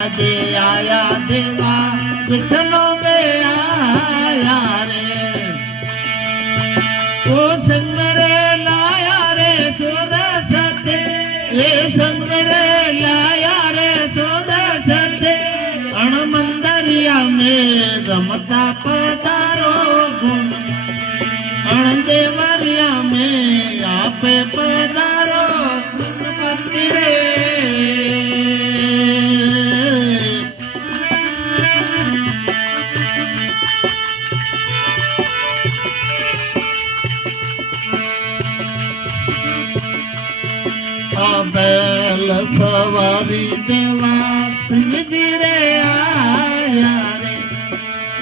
दे आया देवा विष्णु में आया रे ओ संग रे लाया रे सोद सत्य ये संग रे लाया रे सोद सत्य अणमंदरिया में रमता पधारो गुण अण देवरिया में आपे पधारो गुणपति रे बैल सवारी देवा सिंधी रे आया रे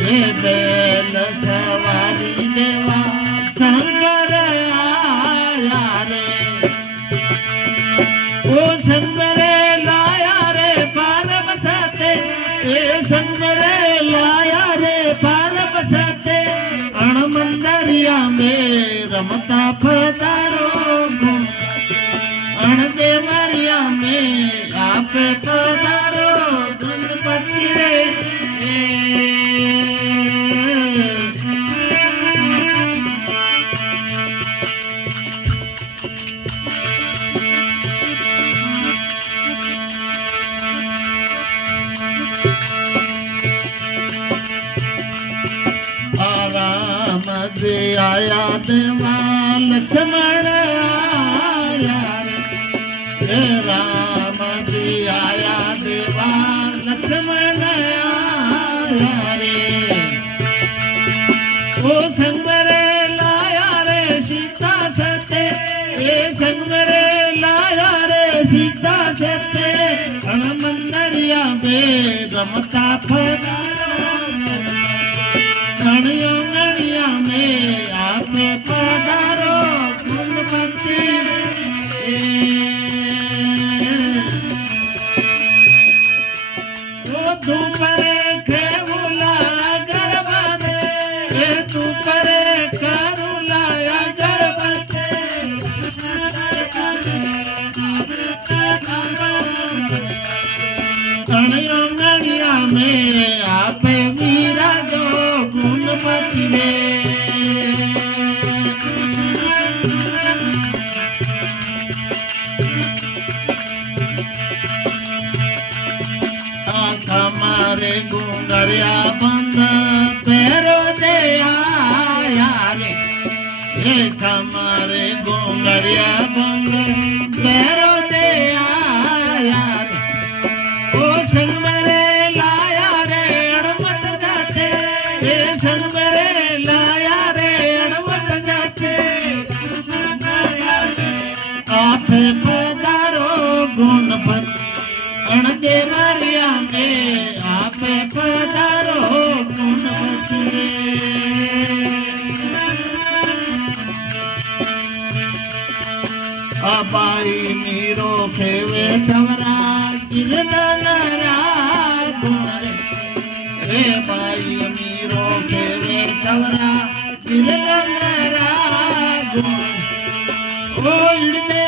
ये बैल सवारी देवा शंकर आया रे ओ शंकर लाया रे पारम सते ये शंकर लाया रे पारम सते अणमंदरिया में रमता पधारो देवरिया में आप पधारो गणपति रे राम जी आया देवा लक्ष्मण आया रे राम जी आया देवा लक्ष्मण आया रे ओ संग रे लाया रे सीता सत्य ये संग रे लाया रे सीता सत्य अणमंदरिया में रमता पधारो गणिया में आप पधारो गुणपति तू परे खेवुला गर्भत ये तू परे करुलाया गर्भत गणिया में आपे वीरा दो गुणपति ने हमारे गुंगरिया बंद पैरो दे आया रे एक हमारे गुंगरिया बंद पैरो दे आया रे ओ संग मेरे लाया रे अड़मत जाते ये संग मेरे लाया रे अड़मत जाते आप पधारो गुणपति अण देवरिया में आप पधारो गुणपति अबाई मीरो खेवे सवरा गिरधन गुण रे बाई मीरो खेवे सवरा गिरधन गुण ओ इड़दे